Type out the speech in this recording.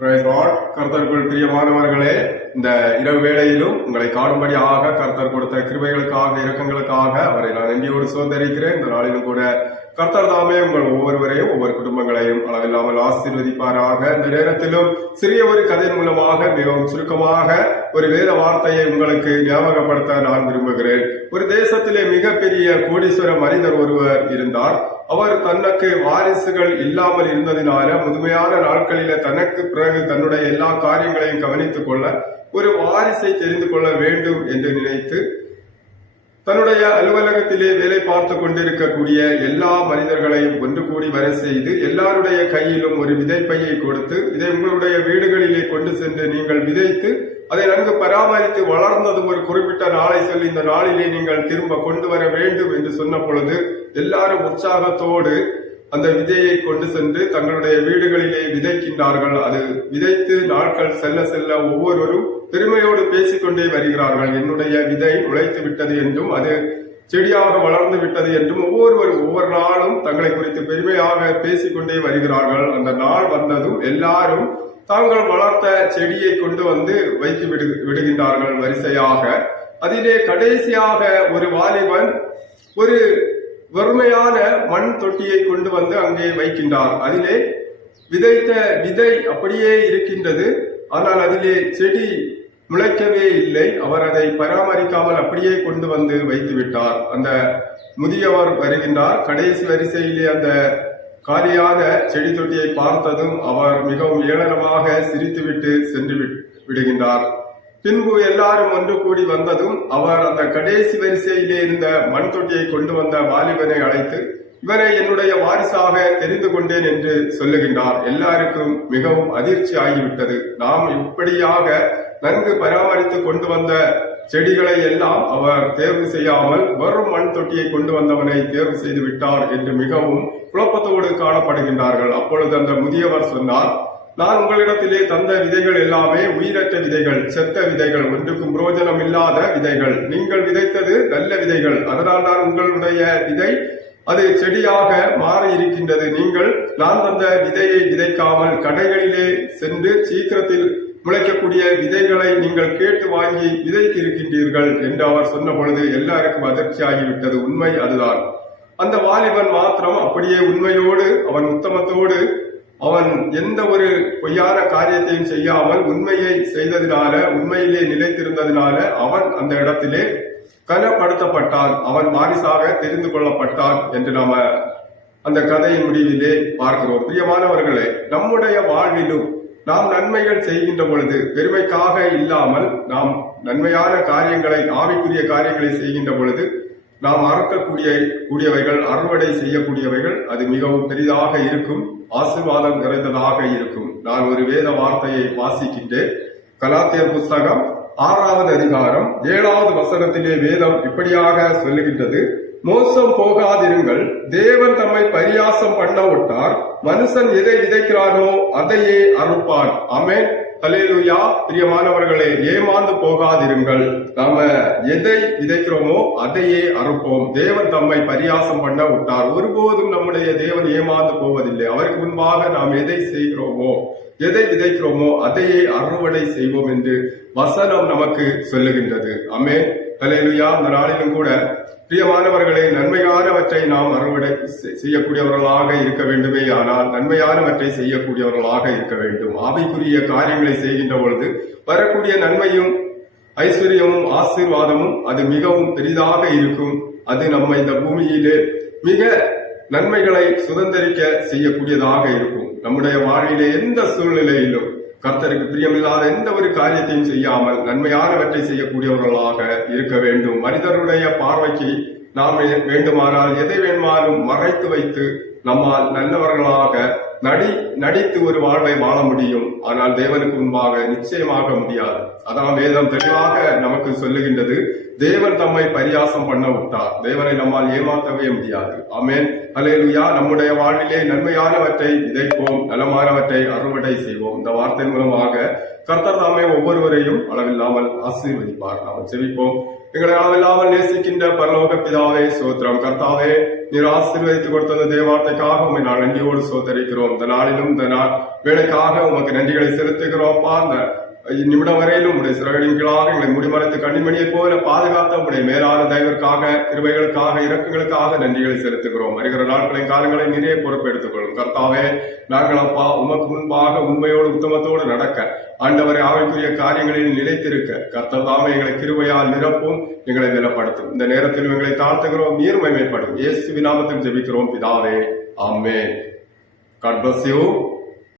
கர்த்தருக்குள் பிரியமானவர்களே, இந்த இரவு வேளையிலும் உங்களை காணும்படியாக கர்த்தர் கொடுத்த கிருபைகளுக்காக இரக்கங்களுக்காக அவரை நான் நன்றியோடு சோதரிக்கிறேன். இந்த நாளிலும் கூட கர்த்தர் தாமே உங்கள் ஒவ்வொருவரையும் ஒவ்வொரு குடும்பங்களையும் அளவில்லாமல் ஆசீர்வதிப்பாராக. இந்த நேரத்திலும் சிறிய ஒரு கதை மூலமாக மிகவும் சுருக்கமாக ஒரு வேத வார்த்தையை உங்களுக்கு ஞாபகப்படுத்த நான் விரும்புகிறேன். ஒரு தேசத்திலே மிகப்பெரிய கோடீஸ்வர மனிதர் ஒருவர் இருந்தார். அவர் தனக்கு வாரிசுகள் இல்லாமல் இருந்ததினால முதுமையான நாட்களில தனக்கு பிறகு தன்னுடைய எல்லா காரியங்களையும் கவனித்துக் கொள்ள ஒரு வாரிசை தெரிந்து கொள்ள வேண்டும் என்று நினைத்து தன்னுடைய அலுவலகத்திலே வேலை பார்த்து கொண்டிருக்கக்கூடிய எல்லா மனிதர்களையும் ஒன்று கூடி வர செய்து எல்லாருடைய கையிலும் ஒரு விதைப்பையை கொடுத்து, இதை உங்களுடைய வீடுகளிலே கொண்டு சென்று நீங்கள் விதைத்து அதை நன்கு பராமரித்து வளர்ந்தது ஒரு குறிப்பிட்ட நாளை சொல்லி இந்த நாளிலே நீங்கள் திரும்ப கொண்டு வர வேண்டும் என்று சொன்ன பொழுது எல்லாரும் உற்சாகத்தோடு அந்த விதையை கொண்டு சென்று தங்களுடைய வீடுகளிலே விதைக்கின்றார்கள். அது விதைத்து நாட்கள் செல்ல செல்ல ஒவ்வொருவரும் பெருமையோடு பேசிக்கொண்டே வருகிறார்கள். என்னுடைய விதை உழைத்து விட்டது என்றும் அது செடியாக வளர்ந்து விட்டது என்றும் ஒவ்வொரு நாளும் தங்களை குறித்து பெருமையாக பேசிக்கொண்டே வருகிறார்கள். அந்த நாள் வந்ததும் எல்லாரும் தாங்கள் வளர்த்த செடியை கொண்டு வந்து வைத்து விடுகின்றார்கள் வரிசையாக. அதிலே கடைசியாக ஒரு வாலிபன் ஒரு வெறுமையான மண் தொட்டியை கொண்டு வந்து அங்கே வைக்கின்றார். அதிலே விதைத்த விதை அப்படியே இருக்கின்றது. ஆனால் அதிலே செடி முளைக்கவே இல்லை. அவர் அதை பராமரிக்காமல் அப்படியே கொண்டு வந்து வைத்து விட்டார். அந்த முதியவர் வருகின்றார். கடைசி வரிசையிலே அந்த காலியான செடி தொட்டியை பார்த்ததும் அவர் மிகவும் ஏளனமாக சிரித்துவிட்டு சென்று விடுகின்றார். பின்பு எல்லாரும் ஒன்று கூடி வந்ததும் அவர் அந்த கடைசி வரிசையிலே இருந்த மண் தொட்டியை கொண்டு வந்த வாலிபனை அழைத்து, இவரை என்னுடைய வாரிசாக தெரிந்து கொண்டேன் என்று சொல்லுகின்றார். எல்லாருக்கும் மிகவும் அதிர்ச்சி ஆகிவிட்டது. நாம் இப்படியாக நன்கு பராமரித்து கொண்டு வந்த செடிகளை எல்லாம் அவர் தேர்வு செய்யாமல் வெறும் மண் தொட்டியை கொண்டு வந்தவனை தேர்வு செய்து விட்டார் என்று மிகவும் குழப்பத்தோடு காணப்படுகின்றார்கள். அப்பொழுது அந்த முதியவர் சொன்னார், நான் உங்களிடத்திலே தந்த விதைகள் எல்லாமே உயிரற்ற விதைகள், செத்த விதைகள், ஒன்றுக்கும் பிரயோஜனம் இல்லாத விதைகள். நீங்கள் விதைத்தது நல்ல விதைகள். அதனால் தான் உங்களுடைய விதை அது செடியாக மாறி இருக்கின்றது. நீங்கள் நான் தந்த விதையை விதைக்காமல் கடைகளிலே சென்று சீக்கிரத்தில் முளைக்கக்கூடிய விதைகளை நீங்கள் கேட்டு வாங்கி விதைத்து இருக்கின்றீர்கள் என்று அவர் சொன்ன பொழுது எல்லாருக்கும் அதிர்ச்சி ஆகிவிட்டது. உண்மை அதுதான். அந்த வாலிபன் மாத்திரம் அப்படியே உண்மையோடு அவன் உத்தமத்தோடு அவன் எந்த ஒரு பொய்யான காரியத்தையும் செய்யாமல் உண்மையை செய்ததினால, உண்மையிலே நிலைத்திருந்ததினால அவன் அந்த இடத்திலே கனப்படுத்தப்பட்டான். அவன் வாரிசாக தெரிந்து கொள்ளப்பட்டான் என்று நாம அந்த கதையின் முடிவிலே பார்க்கிறோம். பிரியமானவர்களே, நம்முடைய வாழ்விலும் நாம் நன்மைகள் செய்கின்ற பொழுது பெருமைக்காக இல்லாமல் நாம் நன்மையான காரியங்களை, ஆவிக்குரிய காரியங்களை செய்கின்ற பொழுது நாம் அறுக்கக்கூடியவைகள், அறுவடை செய்யக்கூடியவைகள் அது மிகவும் பெரிதாக இருக்கும், ஆசீர்வாதம் நிறைந்ததாக இருக்கும். நான் ஒரு வேத வார்த்தையை வாசிக்கின்றேன். கலாத்தியர் புஸ்தகம் 6வது அதிகாரம் 7வது வசனத்திலே வேதம் இப்படியாக சொல்லுகின்றது, மோசம் போகாதிருங்கள், தேவன் தம்மை பரியாசம் பண்ண விட்டார், மனுஷன் எதை விதைக்கிறானோ அதையே அறுப்பான். ஆமென், ஹல்லேலூயா. பிரியமானவர்களே, ஏமாந்து போகாதிருங்கள். நாம எதை விதைக்கிறோமோ அதையே அறுப்போம். தேவன் தம்மை பரியாசம் பண்ண விட்டார். ஒருபோதும் நம்முடைய தேவன் ஏமாந்து போவதில்லை. அவருக்கு முன்பாக நாம் எதை செய்கிறோமோ, எதை விதைக்கிறோமோ அதையே அறுவடை செய்வோம் என்று வசனம் நமக்கு சொல்லுகின்றது. ஆமென், ஹல்லேலூயா. இந்த நாளிலும் கூட பிரியமானவர்களே, நன்மையானவற்றை நாம் அறுவடை செய்யக்கூடியவர்களாக இருக்க வேண்டுமே. ஆனால் நன்மையானவற்றை செய்யக்கூடியவர்களாக இருக்க வேண்டும். ஆவிக்குரிய காரியங்களை செய்கின்ற பொழுது வரக்கூடிய நன்மையும் ஐஸ்வர்யமும் ஆசீர்வாதமும் அது மிகவும் பெரிதாக இருக்கும். அது நம்ம இந்த பூமியிலே மிக நன்மைகளை சுதந்திரிக்க செய்யக்கூடியதாக இருக்கும். நம்முடைய வாழ்விலே எந்த சூழ்நிலையிலும் கர்த்தருக்கு பிரியமில்லாத எந்த ஒரு காரியத்தையும் செய்யாமல் நன்மையானவற்றை செய்யக்கூடியவர்களாக இருக்க வேண்டும். மனிதருடைய பார்வைக்கு நாம் வேண்டுமானால் எதை வேண்டுமானாலும் மறைத்து வைத்து நம்மால் நல்லவர்களாக நடித்து ஒரு வாழ்வை வாழ முடியும். ஆனால் தேவனுக்கு முன்பாக நிச்சயமாக முடியாது. அதான் வேதம் தெளிவாக நமக்கு சொல்லுகின்றது, தேவன் தம்மை பரியாசம் பண்ண விட்டார். தேவனை நம்மால் ஏமாற்றவே முடியாது. ஆமென், ஹல்லேலூயா. நம்முடைய வாழ்விலே நன்மையானவற்றை விதைப்போம், நலமானவற்றை அறுவடை செய்வோம். இந்த வார்த்தை மூலமாக கர்த்தர் தாமே ஒவ்வொருவரையும் அளவில்லாமல் ஆசீர்வதிப்பார். நாம் ஜெபிப்போம். எங்களை அளவில்லாமல் நேசிக்கின்ற பரலோக பிதாவே, ஸ்தோத்திரம். கர்த்தாவே, நீர் ஆசீர்வதித்து கொடுத்த அந்த தேவார்த்தைக்காக உண்மை நான் நன்றியோடு சோதரிக்கிறோம். இந்த நாளிலும் இந்த வேலைக்காக உமக்கு நன்றிகளை செலுத்துகிறோம்ப்பா. அந்த நிமிடம் வரையிலும் உடைய சிறகடின் கீழாக எங்களை முடிமறைத்து கண்ணிமணியை போல பாதுகாத்த உடைய மேலான தயவிற்காக, கிருபைகளுக்காக, இரக்கங்களுக்காக நன்றிகளை செலுத்துகிறோம். வருகிற நாட்களின் காலங்களை நிறைய பொறுப்பெடுத்துக் கொள்ளும் கர்த்தாவே. நாங்கள் அப்பா உமக்கு முன்பாக உண்மையோடு உத்தமத்தோடு நடக்க, ஆண்டவரை ஆவிக்குரிய காரியங்களில் நிலைத்திருக்க கர்த்தர் தாமே எங்களை கிருபையால் நிரப்பும், எங்களை பலப்படுத்தும். இந்த நேரத்தில் எங்களை தாழ்த்துகிறோம், நீர் மகிமைப்படும். இயேசுவின் நாமத்தில் ஜெபிக்கிறோம் பிதாவே, ஆமென். God bless you.